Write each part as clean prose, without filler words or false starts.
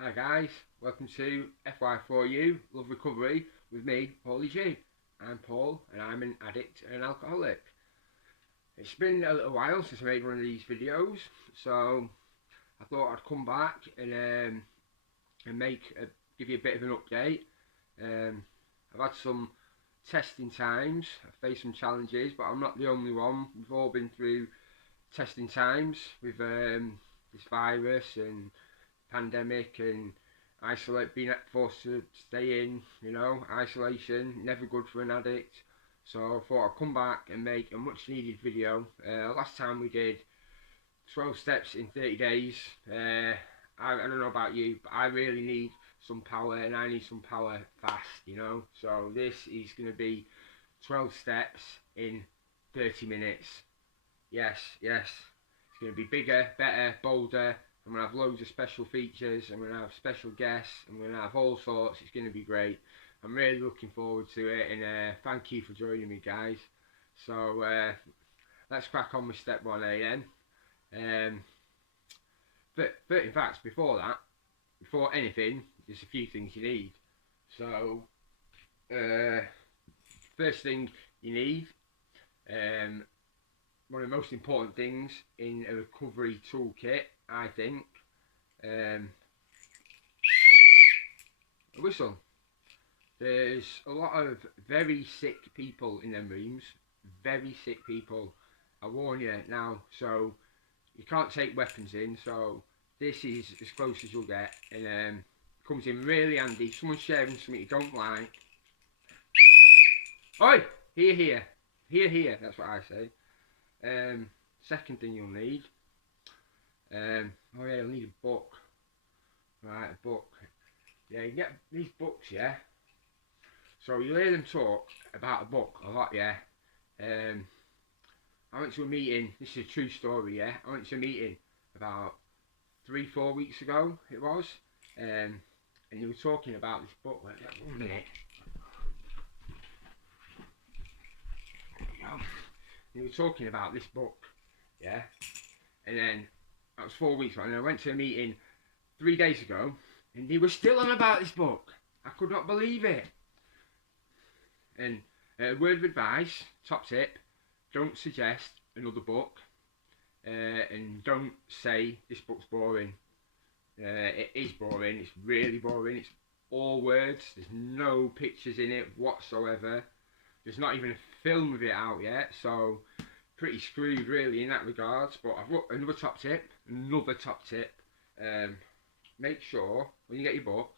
Hi guys, welcome to FY4U Love Recovery with me, Pauly G. I'm Paul and I'm an addict and an alcoholic. It's been a little while since I made one of these videos, so I thought I'd come back and give you a bit of an update. I've had some testing times, I've faced some challenges, but I'm not the only one. We've all been through testing times with this virus and pandemic and being forced to stay in, isolation, never good for an addict. So I thought I'd come back and make a much needed video. Last time we did 12 steps in 30 days. I don't know about you, but I really need some power, and I need some power fast, So this is going to be 12 steps in 30 minutes. Yes. It's going to be bigger, better, bolder. I'm going to have loads of special features. I'm going to have special guests. I'm going to have all sorts. It's going to be great. I'm really looking forward to it, and thank you for joining me, guys. So let's crack on with step 1 then. But in fact, before anything, there's a few things you need. So first thing you need, one of the most important things in a recovery toolkit, I think, a whistle. There's a lot of very sick people in them rooms, very sick people. I warn you now. So you can't take weapons in, so this is as close as you'll get, and comes in really handy. Someone's sharing something you don't like. Oi! Here. That's what I say. Second thing you'll need. You'll need a book. Right, a book. Yeah, you get these books, yeah. So you hear them talk about a book a lot, yeah. I went to a meeting. This is a true story, yeah. I went to a meeting about 3-4 weeks ago. It was, and they were talking about this book. Wait, 1 minute. They were talking about this book, yeah. And then that was 4 weeks ago, and I went to a meeting 3 days ago, and they were still on about this book. I could not believe it. And word of advice, top tip: don't suggest another book, and don't say this book's boring. It is boring. It's really boring. It's all words. There's no pictures in it whatsoever. There's not even a film of it out yet, so pretty screwed really in that regards. But I've got another top tip. Make sure when you get your book,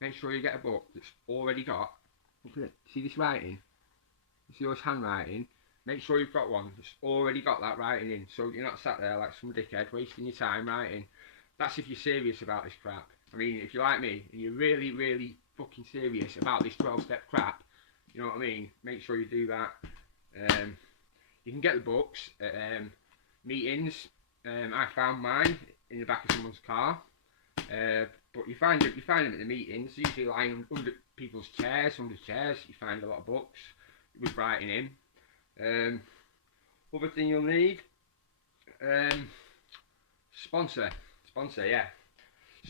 make sure you get a book that's already got. Look at it. See this writing? See yours handwriting? Make sure you've got one that's already got that writing in, so you're not sat there like some dickhead wasting your time writing. That's if you're serious about this crap. I mean, if you're like me and you're really, really fucking serious about this 12-step crap, you know what I mean? Make sure you do that. You can get the books at meetings. I found mine in the back of someone's car. But you find them at the meetings, usually lying under people's chairs, under chairs. You find a lot of books with writing in. Other thing you'll need, sponsor, yeah.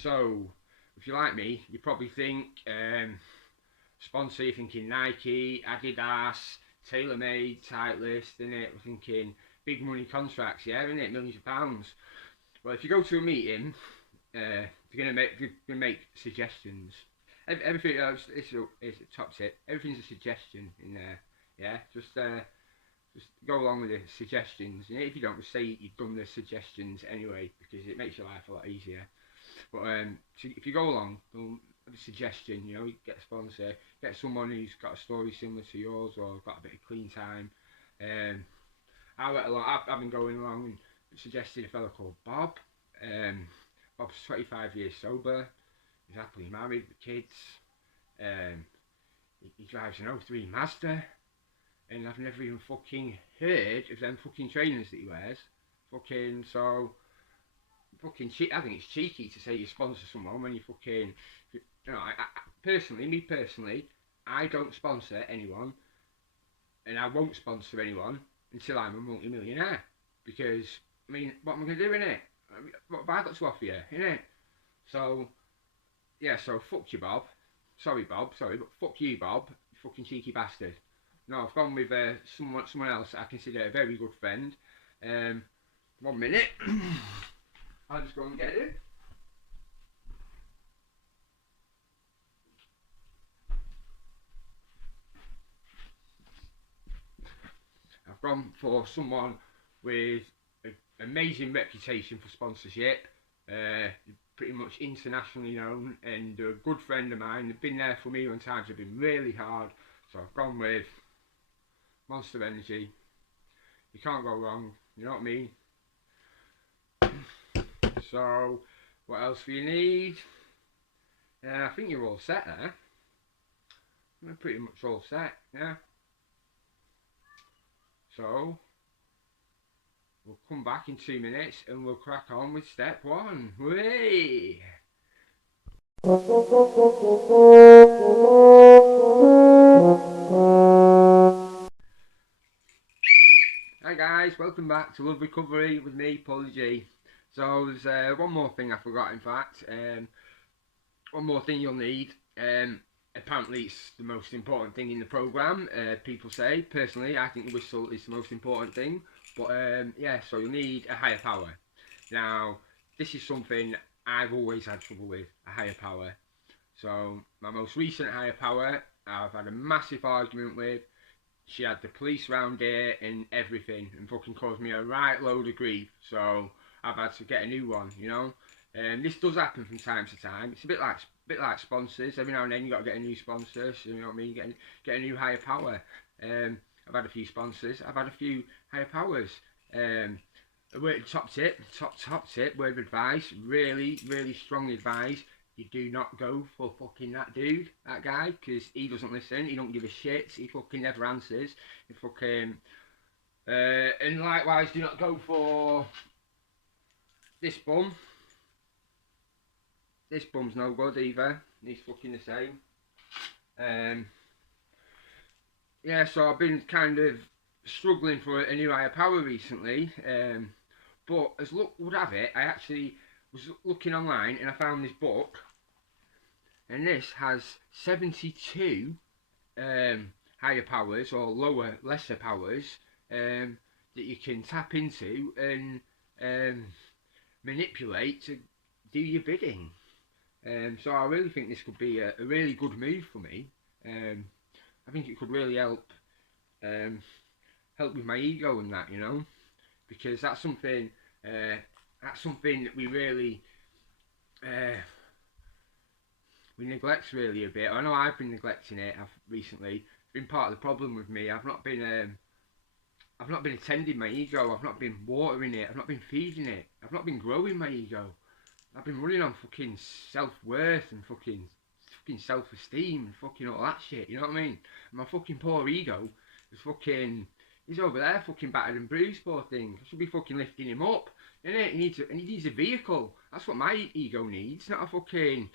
So if you're like me, you probably think sponsor. You're thinking Nike, Adidas, TaylorMade, Titleist, innit? We're thinking big money contracts, yeah, innit? Millions of pounds. Well, if you go to a meeting, they're gonna make suggestions. Everything it's a top tip. Everything's a suggestion in there. Yeah, just go along with the suggestions. And if you don't, just say you've done the suggestions anyway, because it makes your life a lot easier. But so if you go along, with a suggestion, you get a sponsor, get someone who's got a story similar to yours or got a bit of clean time. I've been going along and suggested a fellow called Bob. Bob's 25 years sober. He's happily married with kids. He drives an '03 Mazda, and I've never even fucking heard of them fucking trainers that he wears. I think it's cheeky to say you sponsor someone when you fucking. Me personally, I don't sponsor anyone, and I won't sponsor anyone until I'm a multi-millionaire. Because I mean, what am I gonna do in it? What have I got to offer you, innit? So yeah, so fuck you, Bob. Sorry, Bob. Sorry, but fuck you, Bob. You fucking cheeky bastard. No, I've gone with someone else I consider a very good friend. 1 minute. I'll just go and get it. I've gone for someone with an amazing reputation for sponsorship. Pretty much internationally known, and a good friend of mine. They've been there for me when times have been really hard. So I've gone with Monster Energy. You can't go wrong. You know what I mean? So, what else do you need? I think you're all set there. We're pretty much all set, yeah. So, we'll come back in 2 minutes and we'll crack on with step 1. Whee! Hi guys, welcome back to Love Recovery with me, Pauly G. So there's one more thing I forgot, in fact. One more thing you'll need. Apparently it's the most important thing in the programme, people say. Personally, I think the whistle is the most important thing. But yeah, so you'll need a higher power. Now, this is something I've always had trouble with, a higher power. So, my most recent higher power, I've had a massive argument with. She had the police round here and everything, and fucking caused me a right load of grief. So I've had to get a new one, you know. And this does happen from time to time. It's a bit like sponsors. Every now and then you got to get a new sponsor. So, you know what I mean? Get a new higher power. I've had a few sponsors. I've had a few higher powers. A word top tip. Word of advice. Really, really strong advice. You do not go for fucking that dude, that guy, because he doesn't listen, he don't give a shit, he fucking never answers, he fucking, and likewise, do not go for this bum. This bum's no good either, he's fucking the same. Yeah, so I've been kind of struggling for a new higher power recently, but as luck would have it, I actually was looking online and I found this book. And this has 72 higher powers or lesser powers that you can tap into and manipulate to do your bidding. So I really think this could be a really good move for me. I think it could really help with my ego and that, you know, because that's something that we really we neglect really a bit. I know I've been neglecting it. Recently. It's been part of the problem with me. I've not been attending my ego. I've not been watering it. I've not been feeding it. I've not been growing my ego. I've been running on fucking self-worth and fucking self-esteem and fucking all that shit. You know what I mean? And my fucking poor ego is fucking. He's over there fucking battered and bruised, poor thing. I should be fucking lifting him up. Innit? He needs a vehicle. That's what my ego needs, not a fucking.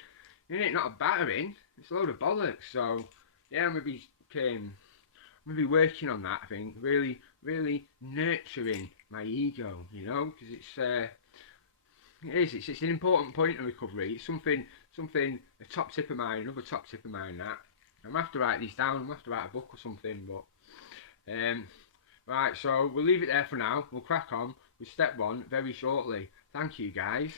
It not a battering, it's a load of bollocks. So yeah, I'm gonna be working on that. I think really nurturing my ego, you know, because it's an important point in recovery. It's something a top tip of mine, another top tip of mine. That I'm gonna have to write these down. I'm gonna have to write a book or something. But right, so we'll leave it there for now. We'll crack on with step 1 very shortly. Thank you, guys.